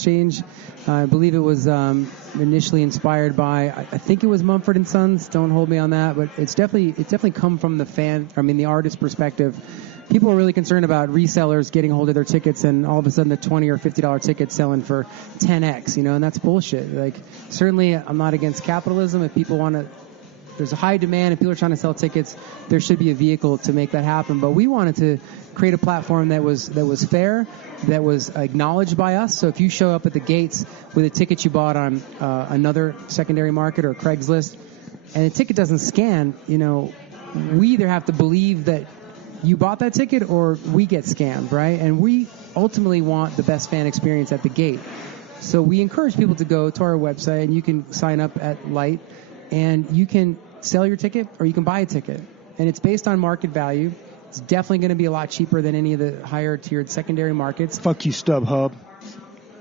exchange. I believe it was initially inspired by, I think it was Mumford & Sons. Don't hold me on that, but it's definitely come from the artist perspective. People are really concerned about resellers getting a hold of their tickets and all of a sudden the $20 or $50 ticket selling for 10x, and that's bullshit. Like, certainly I'm not against capitalism. If people want to, there's a high demand and people are trying to sell tickets, there should be a vehicle to make that happen. But we wanted to create a platform that was fair, that was acknowledged by us. So if you show up at the gates with a ticket you bought on another secondary market or Craigslist, and the ticket doesn't scan, we either have to believe that you bought that ticket or we get scammed, right? And we ultimately want the best fan experience at the gate. So we encourage people to go to our website, and you can sign up at Light, and you can sell your ticket or you can buy a ticket. And it's based on market value. It's definitely going to be a lot cheaper than any of the higher tiered secondary markets. Fuck you, StubHub.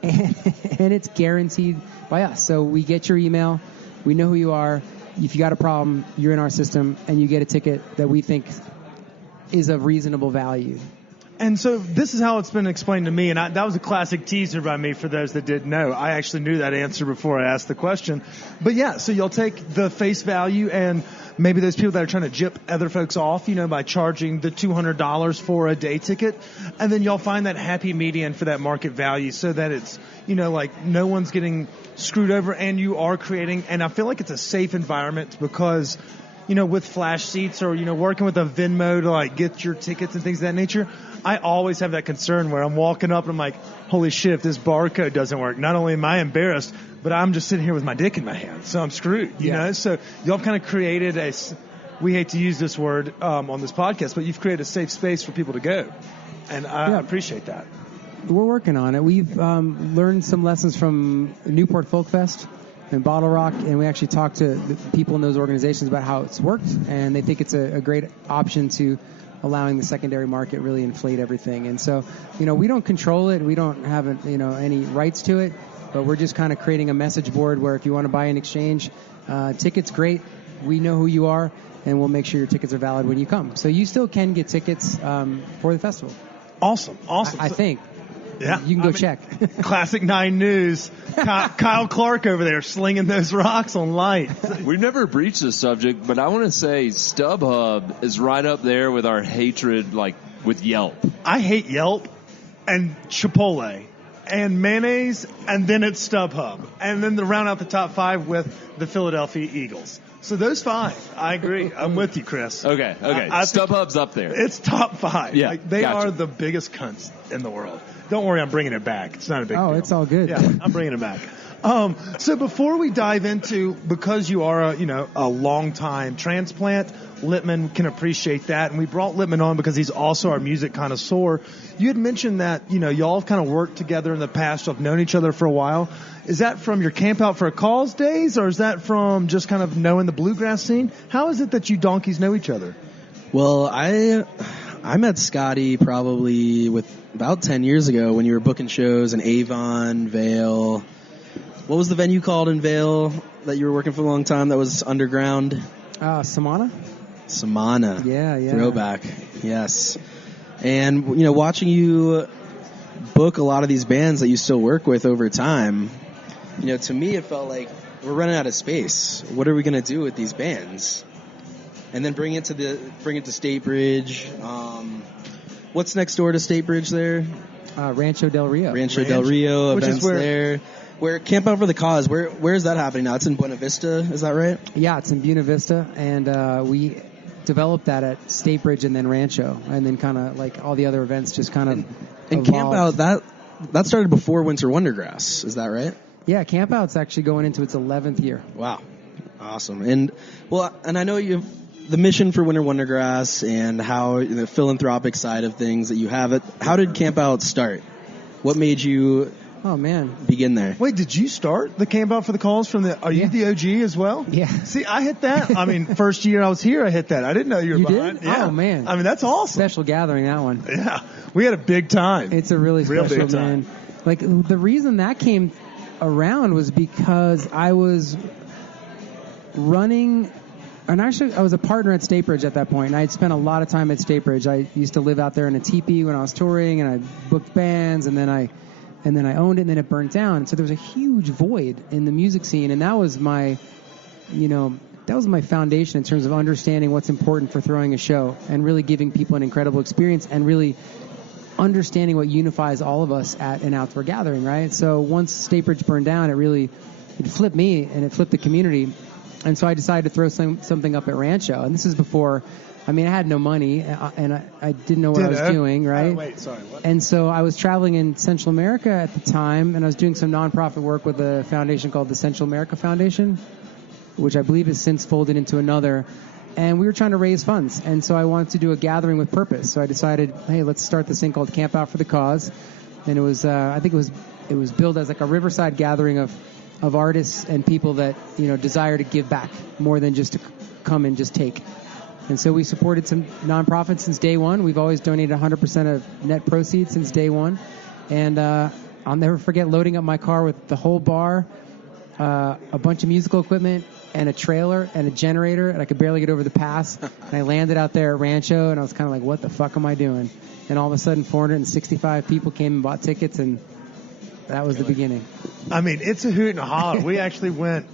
And it's guaranteed by us. So we get your email. We know who you are. If you got a problem, you're in our system, and you get a ticket that we think is of reasonable value. And so this is how it's been explained to me, and that was a classic teaser by me for those that didn't know. I actually knew that answer before I asked the question. But yeah, so you'll take the face value, and maybe those people that are trying to gyp other folks off, by charging the $200 for a day ticket, and then y'all find that happy median for that market value so that it's, like no one's getting screwed over, and you are creating, and I feel like it's a safe environment because, with flash seats or, working with a Venmo to like get your tickets and things of that nature, I always have that concern where I'm walking up and I'm like, holy shit, if this barcode doesn't work, not only am I embarrassed, but I'm just sitting here with my dick in my hand, so I'm screwed, you know? So y'all kind of created we hate to use this word on this podcast, but you've created a safe space for people to go, and I appreciate that. We're working on it. We've learned some lessons from Newport Folk Fest and Bottle Rock, and we actually talked to the people in those organizations about how it's worked, and they think it's a great option to allowing the secondary market really inflate everything. And so, we don't control it. We don't have, any rights to it, but we're just kind of creating a message board where if you want to buy an exchange, tickets, great. We know who you are, and we'll make sure your tickets are valid when you come. So you still can get tickets for the festival. Awesome. I think. Yeah. You can go check. Classic 9 News. Kyle Clark over there slinging those rocks on Light. We've never breached this subject, but I want to say StubHub is right up there with our hatred, with Yelp. I hate Yelp and Chipotle and mayonnaise, and then it's StubHub. And then to round out the top 5 with the Philadelphia Eagles. So those 5, I agree. I'm with you, Chris. Okay. StubHub's up there. It's top 5. Yeah, they are the biggest cunts in the world. Don't worry, I'm bringing it back. It's not a big deal. Oh, it's all good. Yeah, I'm bringing it back. So before we dive into, because you are a long-time transplant, Littman can appreciate that. And we brought Littman on because he's also our music connoisseur. You had mentioned that, y'all have kind of worked together in the past. Y'all have known each other for a while. Is that from your Camp Out for a Cause days, or is that from just kind of knowing the bluegrass scene? How is it that you donkeys know each other? Well, I met Scotty probably about 10 years ago when you were booking shows in Avon, Vail. What was the venue called in Vail that you were working for a long time that was underground? Samana. Yeah. Throwback. Yes. And, watching you book a lot of these bands that you still work with over time, to me it felt like we're running out of space. What are we going to do with these bands? And then bring it to Statebridge. What's next door to Statebridge there? Rancho Del Rio. Del Rio, which events is there. Where Camp Out for the Cause, where is that happening now? It's in Buena Vista, is that right? Yeah, it's in Buena Vista, and we developed that at Statebridge and then Rancho, and then kind of like all the other events just kind of And Camp Out, that started before Winter Wondergrass, is that right? Yeah, Camp Out's actually going into its 11th year. Wow. Awesome. And I know the mission for Winter Wondergrass and how the philanthropic side of things that you have it. How did Camp Out start? What made you begin there? Wait, did you start the Camp Out for the Cause are you the OG as well? Yeah. See, I hit that. I mean, first year I was here, I hit that. I didn't know you were behind. Did? Yeah. Oh, man. I mean, that's awesome. Special gathering, that one. Yeah. We had a big time. It's a really special, big time. Man. Like, the reason that came around was because I was running... And actually, I was a partner at Statebridge at that point, and I had spent a lot of time at Statebridge. I used to live out there in a teepee when I was touring, and I booked bands, and then I and then I owned it, and then it burnt down. So there was a huge void in the music scene, and that was my foundation in terms of understanding what's important for throwing a show and really giving people an incredible experience and really understanding what unifies all of us at an outdoor gathering, right? So once State Bridge burned down, it flipped me and it flipped the community. And so I decided to throw something up at Rancho. And this is before, I had no money and I didn't know what I was doing, right? Wait, sorry, what? And so I was traveling in Central America at the time, and I was doing some nonprofit work with a foundation called the Central America Foundation, which I believe has since folded into another. And we were trying to raise funds. And so I wanted to do a gathering with purpose. So I decided, hey, let's start this thing called Camp Out for the Cause. And it was, I think it was billed as like a riverside gathering of artists and people that, desire to give back more than just to come and just take. And so we supported some nonprofits since day one. We've always donated 100% of net proceeds since day one. And I'll never forget loading up my car with the whole bar, a bunch of musical equipment, and a trailer and a generator, and I could barely get over the pass. And I landed out there at Rancho, and I was kind of like, what the fuck am I doing? And all of a sudden, 465 people came and bought tickets, and that was the beginning. It's a hoot and a holler. We actually went,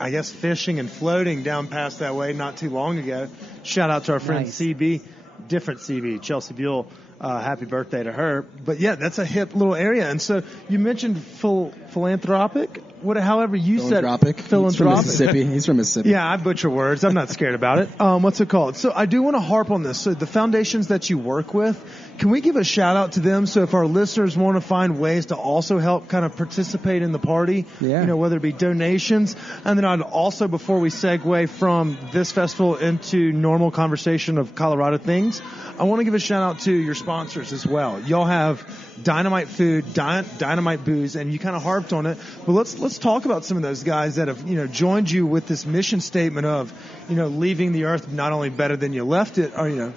I guess, fishing and floating down past that way not too long ago. Shout out to our friend CB, different CB, Chelsea Buell. Happy birthday to her. But yeah, that's a hip little area. And so you mentioned philanthropic. However you said philanthropic. He's from Mississippi. Yeah, I butcher words. I'm not scared about it. What's it called? So I do want to harp on this. So the foundations that you work with, can we give a shout out to them? So if our listeners want to find ways to also help kind of participate in the party, whether it be donations. And then I'd also, before we segue from this festival into normal conversation of Colorado things, I want to give a shout out to your sponsors as well. Y'all have Dynamite Food, Dynamite Booze, and you kind of harped on it. But let's talk about some of those guys that have joined you with this mission statement of leaving the earth not only better than you left it, or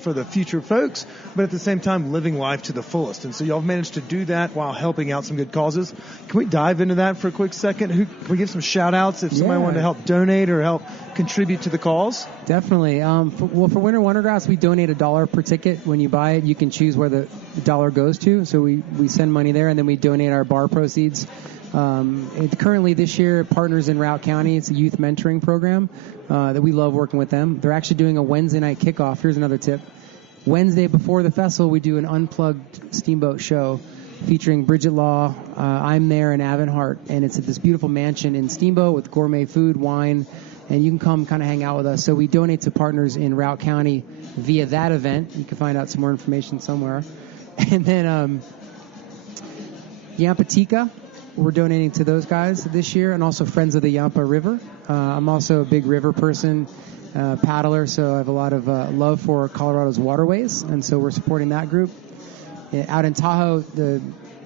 for the future folks, but at the same time living life to the fullest. And so y'all have managed to do that while helping out some good causes. Can we dive into that for a quick second? Can we give some shout outs if somebody wanted to help donate or help contribute to the cause? Definitely. For Winter Wondergrass, we donate $1 per ticket. When you buy it, you can choose where the dollar goes to. So we send money there, and then we donate our bar proceeds. Currently this year, Partners in Routt County, it's a youth mentoring program that we love working with them. They're actually doing a Wednesday night kickoff. Here's another tip. Wednesday before the festival, we do an unplugged Steamboat show featuring Bridget Law, I'm There, and Avon Hart. And it's at this beautiful mansion in Steamboat with gourmet food, wine, and you can come kind of hang out with us. So we donate to Partners in Routt County via that event. You can find out some more information somewhere. And then Yampatika, we're donating to those guys this year, and also Friends of the Yampa River. I'm also a big river person, paddler, so I have a lot of love for Colorado's waterways, and so we're supporting that group. Out in Tahoe, the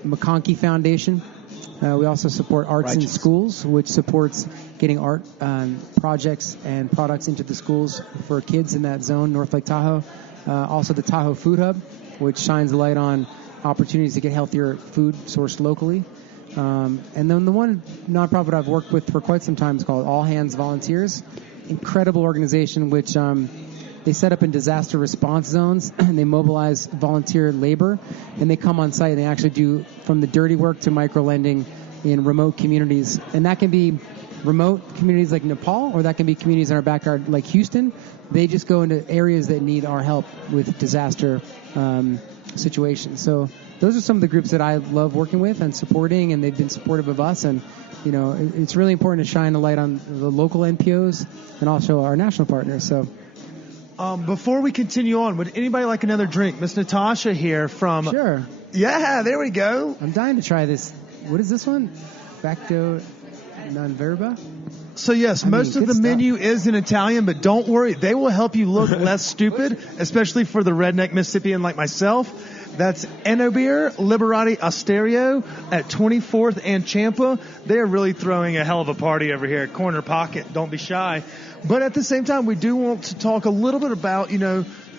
McConkey Foundation. We also support Arts in Schools, which supports getting art projects and products into the schools for kids in that zone, North Lake Tahoe. Also the Tahoe Food Hub, which shines a light on opportunities to get healthier food sourced locally. And then the one nonprofit I've worked with for quite some time is called All Hands Volunteers. Incredible organization, which they set up in disaster response zones, and they mobilize volunteer labor, and they come on site and they actually do from the dirty work to micro-lending in remote communities. And that can be remote communities like Nepal, or that can be communities in our backyard like Houston. They just go into areas that need our help with disaster situations. So those are some of the groups that I love working with and supporting, and they've been supportive of us. And it's really important to shine a light on the local NPOs and also our national partners. So before we continue on, would anybody like another drink? Miss Natasha here from... Sure. Yeah, there we go. I'm dying to try this. What is this one? Facto non verba? So yes, most of the menu is in Italian, but don't worry. They will help you look less stupid, especially for the redneck Mississippian like myself. That's Enobeer Liberati Asterio at 24th and Champa. They're really throwing a hell of a party over here at Corner Pocket. Don't be shy. But at the same time, we do want to talk a little bit about,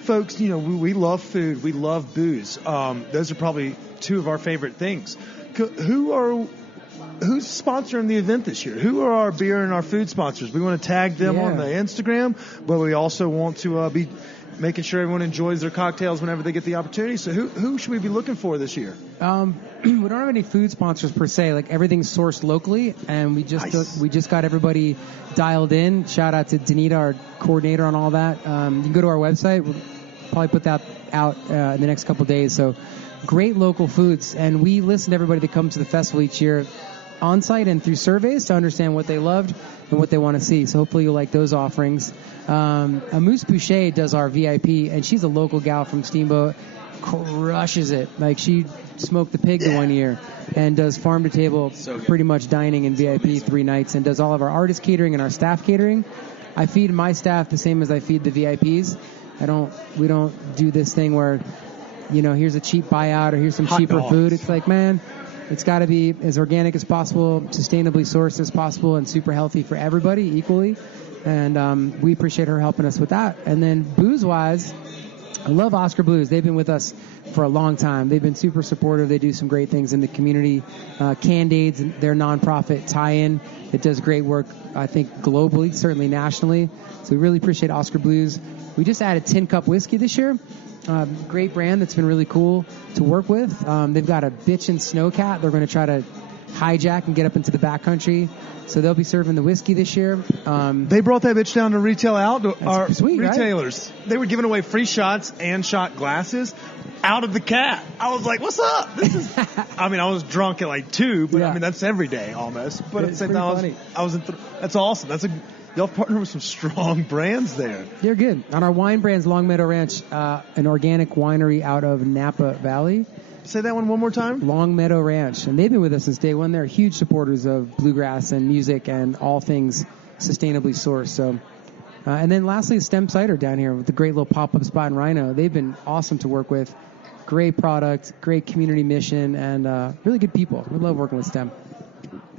folks, we love food. We love booze. Those are probably two of our favorite things. who's sponsoring the event this year? Who are our beer and our food sponsors? We want to tag them on the Instagram, but we also want to be making sure everyone enjoys their cocktails whenever they get the opportunity. So who should we be looking for this year? We don't have any food sponsors per se. Like, everything's sourced locally, and we just got everybody dialed in. Shout out to Danita, our coordinator on all that. You can go to our website. We'll probably put that out in the next couple of days. So great local foods, and we listen to everybody that comes to the festival each year on site and through surveys to understand what they loved and what they want to see. So hopefully you'll like those offerings. Amuse Boucher does our VIP, and she's a local gal from Steamboat. Crushes it. Like, she smoked the pig the one year and does farm to table, pretty much dining in VIP 3 nights, and does all of our artist catering and our staff catering. I feed my staff the same as I feed the VIPs. We don't do this thing where, here's a cheap buyout or here's some cheaper food. It's like, man, it's got to be as organic as possible, sustainably sourced as possible, and super healthy for everybody equally. And we appreciate her helping us with that. And then booze-wise, I love Oscar Blues. They've been with us for a long time. They've been super supportive. They do some great things in the community. Cand-Aids, their nonprofit tie-in, that does great work, I think, globally, certainly nationally. So we really appreciate Oscar Blues. We just added Tin Cup Whiskey this year. Great brand that's been really cool to work with. They've got a bitchin' snowcat they're going to try to hijack and get up into the backcountry. So they'll be serving the whiskey this year. They brought that bitch down to retail our sweet, retailers. Right? They were giving away free shots and shot glasses out of the cat. I was like, what's up? This is. I was drunk at like 2, but that's every day almost. But at the same time, that's awesome. Y'all partner with some strong brands there. They're good. On our wine brands, Long Meadow Ranch, an organic winery out of Napa Valley. Say that one more time. Long Meadow Ranch. And they've been with us since day one. They're huge supporters of bluegrass and music and all things sustainably sourced. So, and then lastly, Stem Cider down here with the great little pop-up spot in Rhino. They've been awesome to work with. Great product, great community mission, and really good people. We love working with Stem.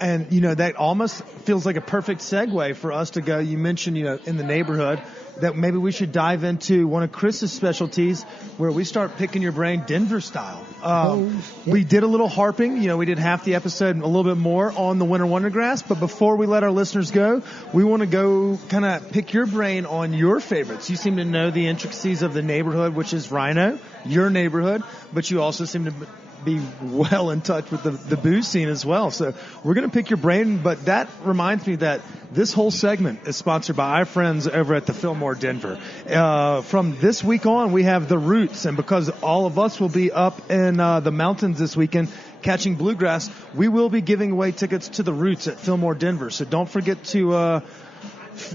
And, that almost feels like a perfect segue for us to go. You mentioned, in the neighborhood, that maybe we should dive into one of Chris's specialties where we start picking your brain Denver style. We did a little harping. We did half the episode and a little bit more on the winter Wondergrass. But before we let our listeners go, we want to go kind of pick your brain on your favorites. You seem to know the intricacies of the neighborhood, which is Rhino, your neighborhood, but you also seem to be well in touch with the booze scene as well. So we're going to pick your brain, but that reminds me that this whole segment is sponsored by our friends over at the Fillmore Denver. From this week on, we have The Roots, and because all of us will be up in the mountains this weekend catching bluegrass, we will be giving away tickets to The Roots at Fillmore Denver. So don't forget to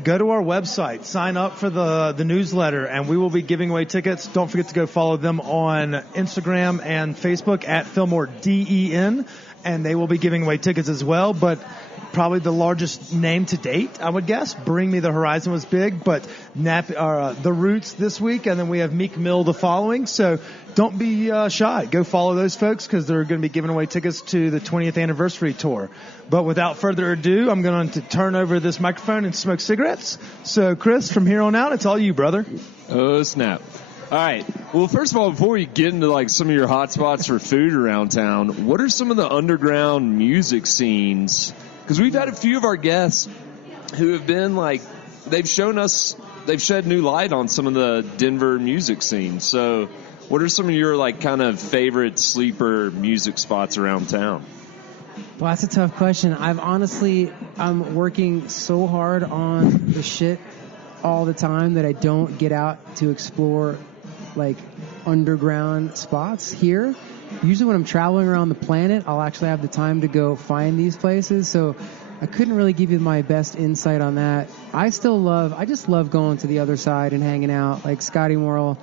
go to our website, sign up for the newsletter, and we will be giving away tickets. Don't forget to go follow them on Instagram and Facebook at Fillmore DEN, and they will be giving away tickets as well. But probably the largest name to date, I would guess. Bring Me the Horizon was big, but The Roots this week, and then we have Meek Mill the following. So don't be shy. Go follow those folks because they're going to be giving away tickets to the 20th anniversary tour. But without further ado, I'm going to turn over this microphone and smoke cigarettes. So, Chris, from here on out, it's all you, brother. Oh, snap. All right. Well, first of all, before we get into some of your hot spots for food around town, what are some of the underground music scenes? Because we've had a few of our guests who have been they've shed new light on some of the Denver music scene. So what are some of your kind of favorite sleeper music spots around town? Well, that's a tough question. I'm working so hard on the shit all the time that I don't get out to explore underground spots here. Usually when I'm traveling around the planet, I'll actually have the time to go find these places. So I couldn't really give you my best insight on that. I just love going to the other side and hanging out, like Scotty Morrill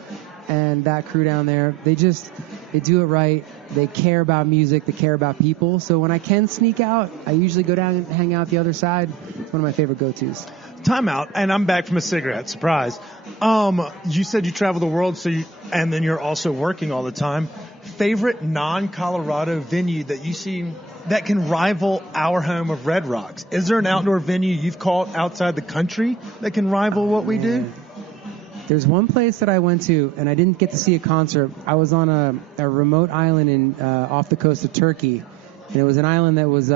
and that crew down there. They do it right. They care about music. They care about people. So when I can sneak out, I usually go down and hang out the other side. It's one of my favorite go-tos. Time out, and I'm back from a cigarette. Surprise. You said you travel the world, and then you're also working all the time. Favorite non-Colorado venue that you see that can rival our home of Red Rocks? Is there an outdoor venue you've caught outside the country that can rival what we do? There's one place that I went to, and I didn't get to see a concert. I was on a remote island off the coast of Turkey, and it was an island that was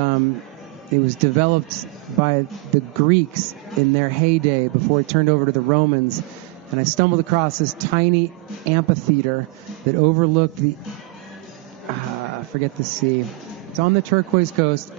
It was developed by the Greeks in their heyday before it turned over to the Romans. And I stumbled across this tiny amphitheater that overlooked the, I forget the sea. It's on the turquoise coast.